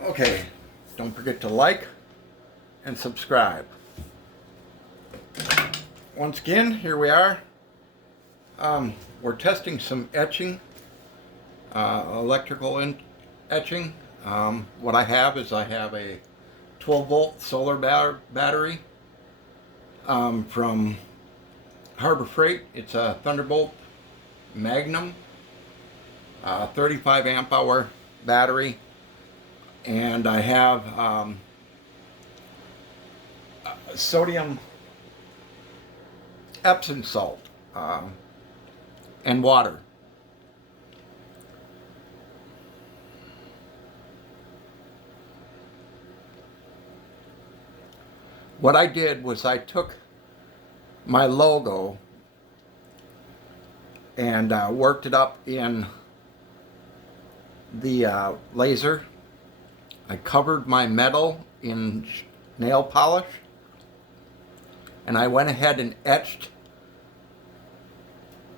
Okay, don't forget to like and subscribe. Once again, here we are. We're testing some etching, electrical etching. What I have is I have a 12-volt solar battery from Harbor Freight. It's a Thunderbolt Magnum, 35 amp hour battery. And I have sodium Epsom salt and water. What I did was I took my logo and worked it up in the laser. I covered my metal in nail polish, and I went ahead and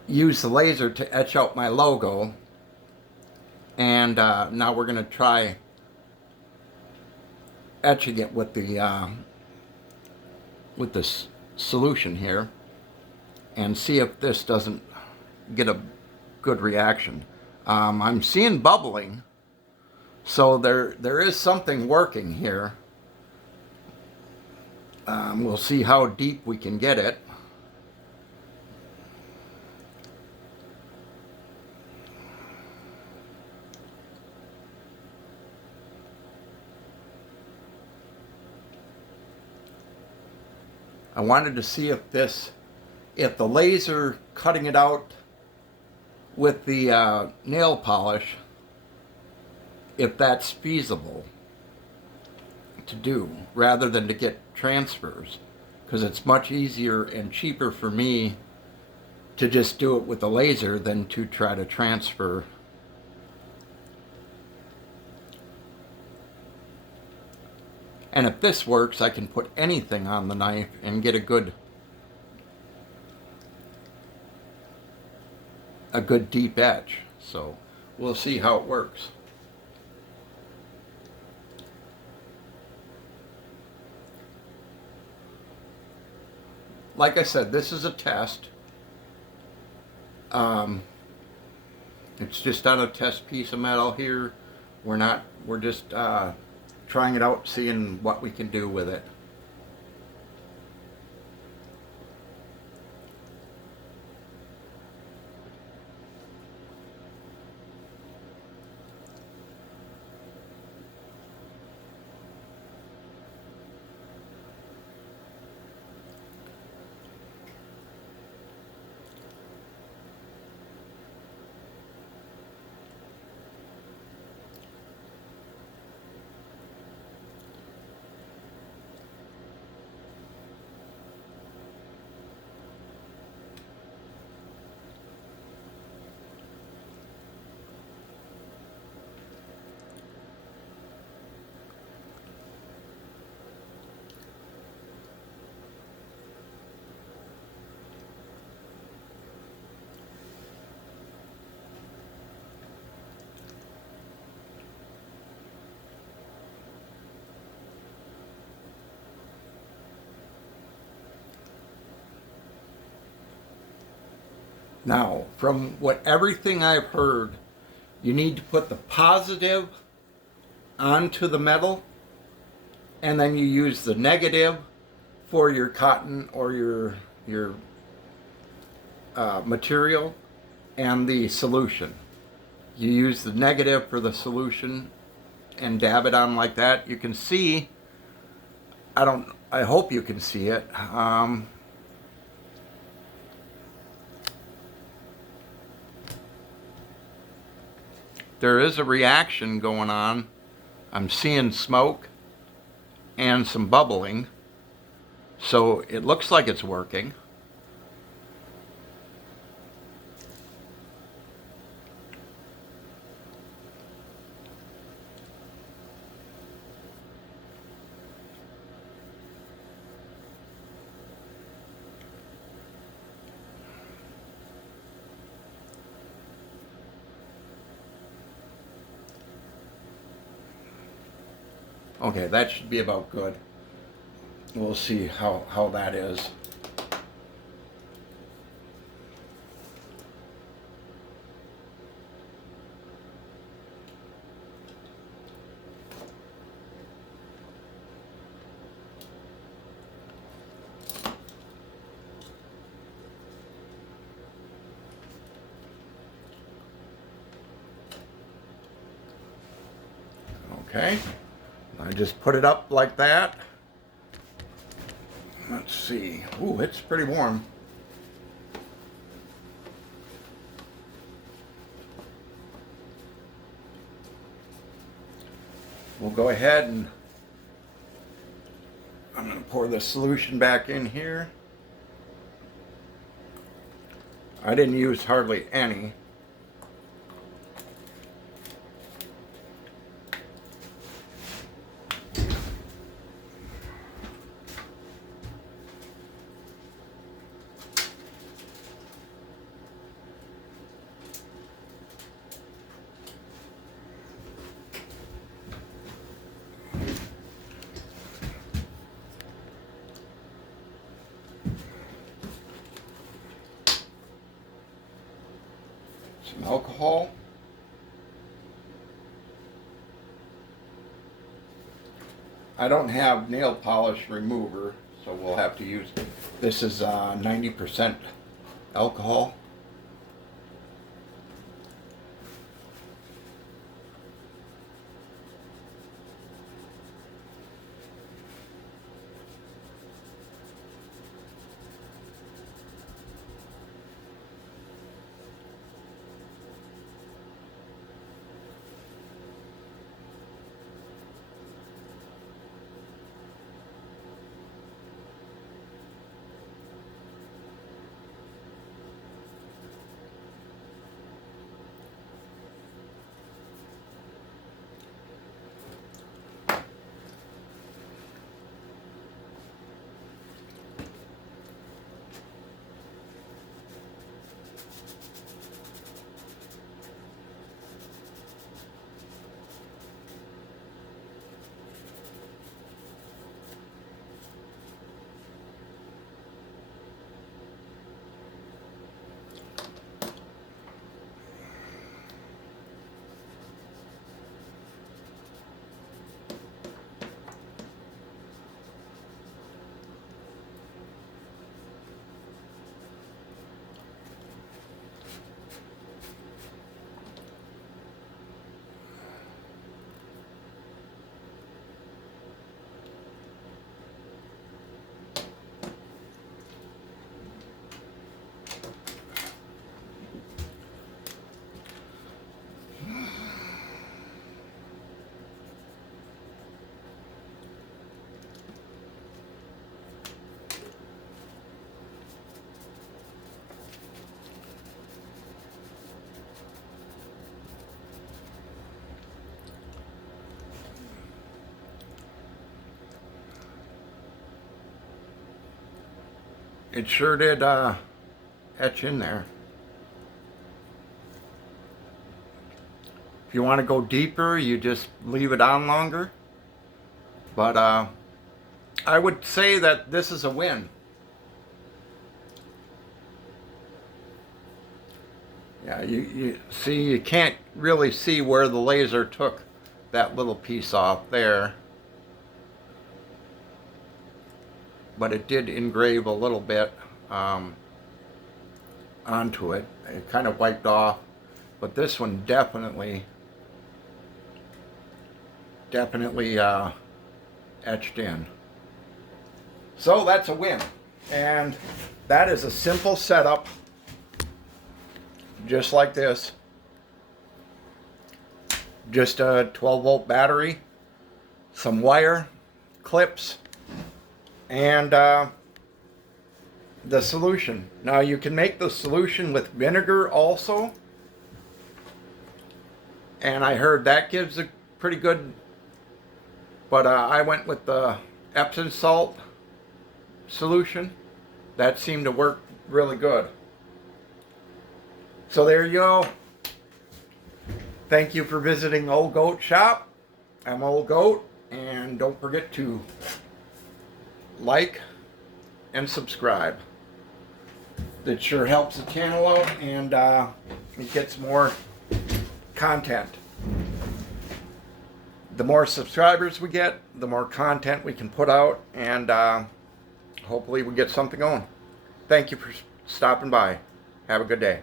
used the laser to etch out my logo. And now we're going to try etching it with the solution here, and see if this doesn't get a good reaction. I'm seeing bubbling, so there is something working here. We'll see how deep we can get it. I wanted to see if the laser cutting it out with the nail polish, if that's feasible to do, rather than to get transfers, because it's much easier and cheaper for me to just do it with the laser than to try to transfer. And if this works, I can put anything on the knife and get a good deep etch. So we'll see how it works. Like I said, this is a test. It's just on a test piece of metal here. We're just trying it out, seeing what we can do with it. Now, from everything I've heard, you need to put the positive onto the metal, and then you use the negative for your cotton or your material, and the solution. You use the negative for the solution and dab it on like that. You can see, I hope you can see it. There is a reaction going on. I'm seeing smoke and some bubbling, so it looks like it's working. Okay, that should be about good. We'll see how that is. Okay, I just put it up like that. Let's see. Ooh, it's pretty warm. We'll go ahead and I'm going to pour the solution back in here. I didn't use hardly any. Some alcohol. I don't have nail polish remover, so we'll have to use, this is 90% alcohol. It sure did etch in there. If you want to go deeper, you just leave it on longer. But I would say that this is a win. Yeah, you see, you can't really see where the laser took that little piece off there. But it did engrave a little bit onto it. It kind of wiped off. But this one definitely etched in. So that's a win. And that is a simple setup, just like this. Just a 12-volt battery, some wire, clips, and the solution. Now you can make the solution with vinegar also, and I heard that gives a pretty good, but I went with the Epsom Salt solution. That seemed to work really good. So there you go. Thank you for visiting Old Goat Shop. I'm Old Goat. and don't forget to like and subscribe. That sure helps the channel out, and it gets more content. The more subscribers we get, the more content we can put out, and hopefully we get something going. Thank you for stopping by. Have a good day.